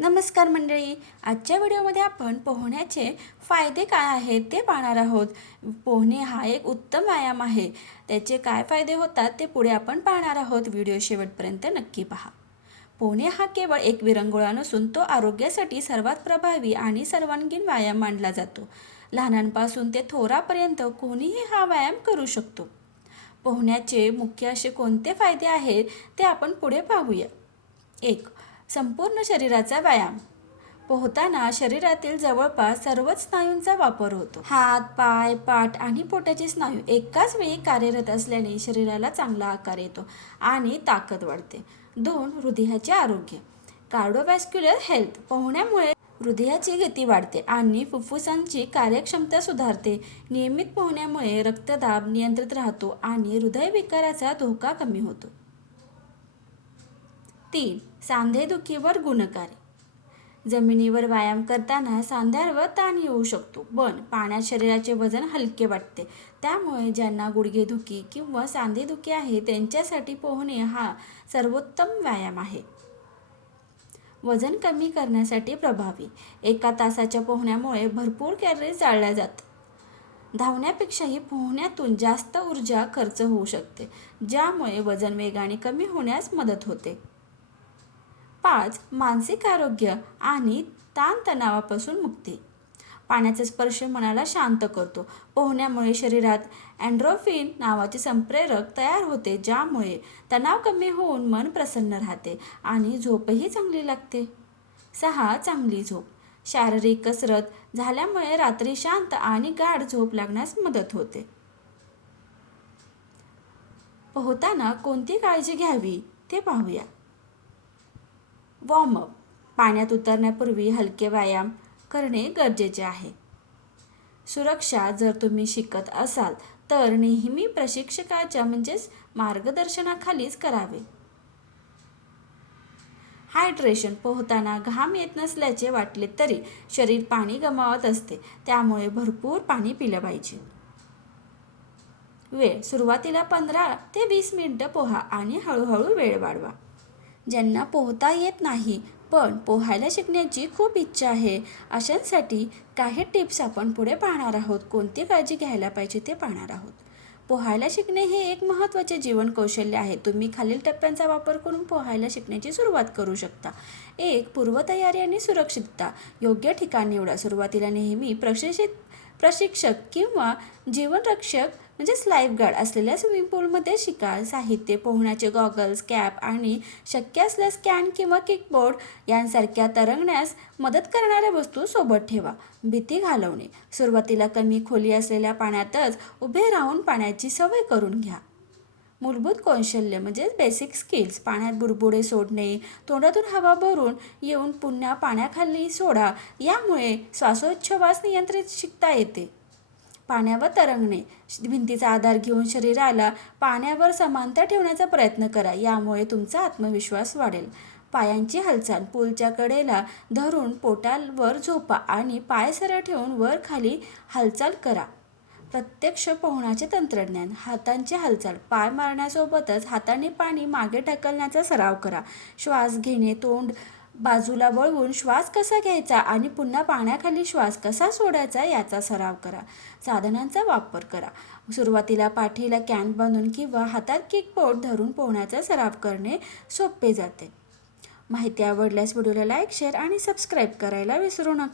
नमस्कार मंडळी, आजच्या व्हिडिओमध्ये आपण पोहण्याचे फायदे काय आहेत ते पाहणार आहोत. पोहणे हा एक उत्तम व्यायाम आहे. त्याचे काय फायदे होतात ते पुढे आपण पाहणार आहोत. व्हिडिओ शेवटपर्यंत नक्की पहा. पोहणे हा केवळ एक विरंगुळा नसून तो आरोग्यासाठी सर्वात प्रभावी आणि सर्वांगीण व्यायाम मानला जातो. लहानांपासून ते थोरापर्यंत कोणीही हा व्यायाम करू शकतो. पोहण्याचे मुख्य असे कोणते फायदे आहेत ते आपण पुढे पाहूया. 1. संपूर्ण शरीराचा व्यायाम. पोहताना शरीरातील जवळपास सर्वच स्नायूंचा वापर होतो. हात, पाय, पाठ आणि पोटाचे स्नायू एकाच वेळी कार्यरत असल्याने शरीराला चांगला आकार येतो आणि ताकद वाढते. 2. हृदयाचे आरोग्य. कार्डिओव्हॅस्क्युलर हेल्थ. पोहण्यामुळे हृदयाची गती वाढते आणि फुफ्फुसांची कार्यक्षमता सुधारते. नियमित पोहण्यामुळे रक्तदाब नियंत्रित राहतो आणि हृदयविकाराचा धोका कमी होतो. 3. सांधेदुखीवर गुणकारी. जमिनीवर व्यायाम करताना सांध्यावर ताण येऊ शकतो, पण पाण्यात शरीराचे वजन हलके वाटते. त्यामुळे ज्यांना गुडघेदुखी किंवा सांधेदुखी आहे त्यांच्यासाठी पोहणे हा सर्वोत्तम व्यायाम आहे. वजन कमी करण्यासाठी प्रभावी. 1 तासाच्या पोहण्यामुळे भरपूर कॅलरीज जाळल्या जातात. धावण्यापेक्षाही पोहण्यातून जास्त ऊर्जा खर्च होऊ शकते, ज्यामुळे वजन वेगाने कमी होण्यास मदत होते. 5. मानसिक आरोग्य आणि ताणतणावापासून मुक्ती. पाण्याचा स्पर्श मनाला शांत करतो. पोहण्यामुळे शरीरात एंडोर्फिन नावाचे संप्रेरक तयार होते, ज्यामुळे तणाव कमी होऊन मन प्रसन्न राहते आणि झोपही चांगली लागते. 6. चांगली झोप. शारीरिक कसरत झाल्यामुळे रात्री शांत आणि गाढ झोप लागण्यास मदत होते. पोहताना कोणती काळजी घ्यावी ते पाहूया. वॉर्मअप. पाण्यात उतरण्यापूर्वी हलके व्यायाम करणे गरजेचे आहे. सुरक्षा. जर तुम्ही शिकत असाल तर नेहमी प्रशिक्षकाच्या मार्गदर्शनाखालीच करावे. हायड्रेशन. पोहताना घाम येत नसल्याचे वाटले तरी शरीर पाणी गमावत असते, त्यामुळे भरपूर पाणी पिले पाहिजे. वेळ. सुरुवातीला 15 ते 20 मिनिटं पोहा आणि हळूहळू वेळ वाढवा. ज्यांना पोहता येत नाही पण पोहायला शिकण्याची खूप इच्छा आहे, अशांसाठी काही टिप्स आपण पुढे पाहणार आहोत. कोणती काळजी घ्यायला पाहिजे ते पाहणार आहोत. पोहायला शिकणे हे एक महत्त्वाचे जीवन कौशल्य आहे. तुम्ही खालील टप्प्यांचा वापर करून पोहायला शिकण्याची सुरुवात करू शकता. 1. पूर्वतयारी आणि सुरक्षितता. योग्य ठिकाण निवडा. सुरुवातीला नेहमी प्रशिक्षक किंवा जीवनरक्षक लाईफगार्ड असलेल्या स्विमिंग पूलमध्ये शिका. साहित्य. पोहण्याचे गॉगल्स, कॅप आणि शक्य असल्यास कॅन किंवा किकबोर्ड यांसारख्या तरंगण्यास मदत करणाऱ्या वस्तू सोबत ठेवा. भीती घालवणे. सुरुवातीला कमी खोली असलेल्या पाण्यातच उभे राहून पाण्याची सवय करून घ्या. मूलभूत कौशल्य बेसिक स्किल्स. पाण्यात बुडबुडे सोडणे, तोंडातून हवा भरून येऊन पुन्हा पाण्याखाली सोडा. यामुळे श्वासोच्छवास नियंत्रित शिकता येते. पाण्यावर तरंगणे. भिंतीचा आधार घेऊन शरीराला पाण्यावर समांतर ठेवण्याचा प्रयत्न करा. यामुळे तुमचा आत्मविश्वास वाढेल. पायांची हालचाल. पूलच्या कडेला धरून पोटावर झोपा आणि पाय सरळ ठेवून वर खाली हालचाल करा. प्रत्यक्ष पोहण्याचे तंत्रज्ञान. हातांची हालचाल. पाय मारण्यासोबतच हाताने पाणी मागे ढकलण्याचा सराव करा. श्वास घेणे. तोंड बाजूला वळवून श्वास कसा घ्यायचा आणि पुन्हा पाण्याखाली श्वास कसा सोडायचा याचा सराव करा. साधनांचा वापर करा. सुरुवातीला पाठीला कॅन बांधून किंवा हातात किकबोर्ड धरून पोहण्याचा सराव करणे सोपे जाते. माहिती आवडल्यास व्हिडिओला लाईक, शेअर आणि सबस्क्राईब करायला विसरू नका.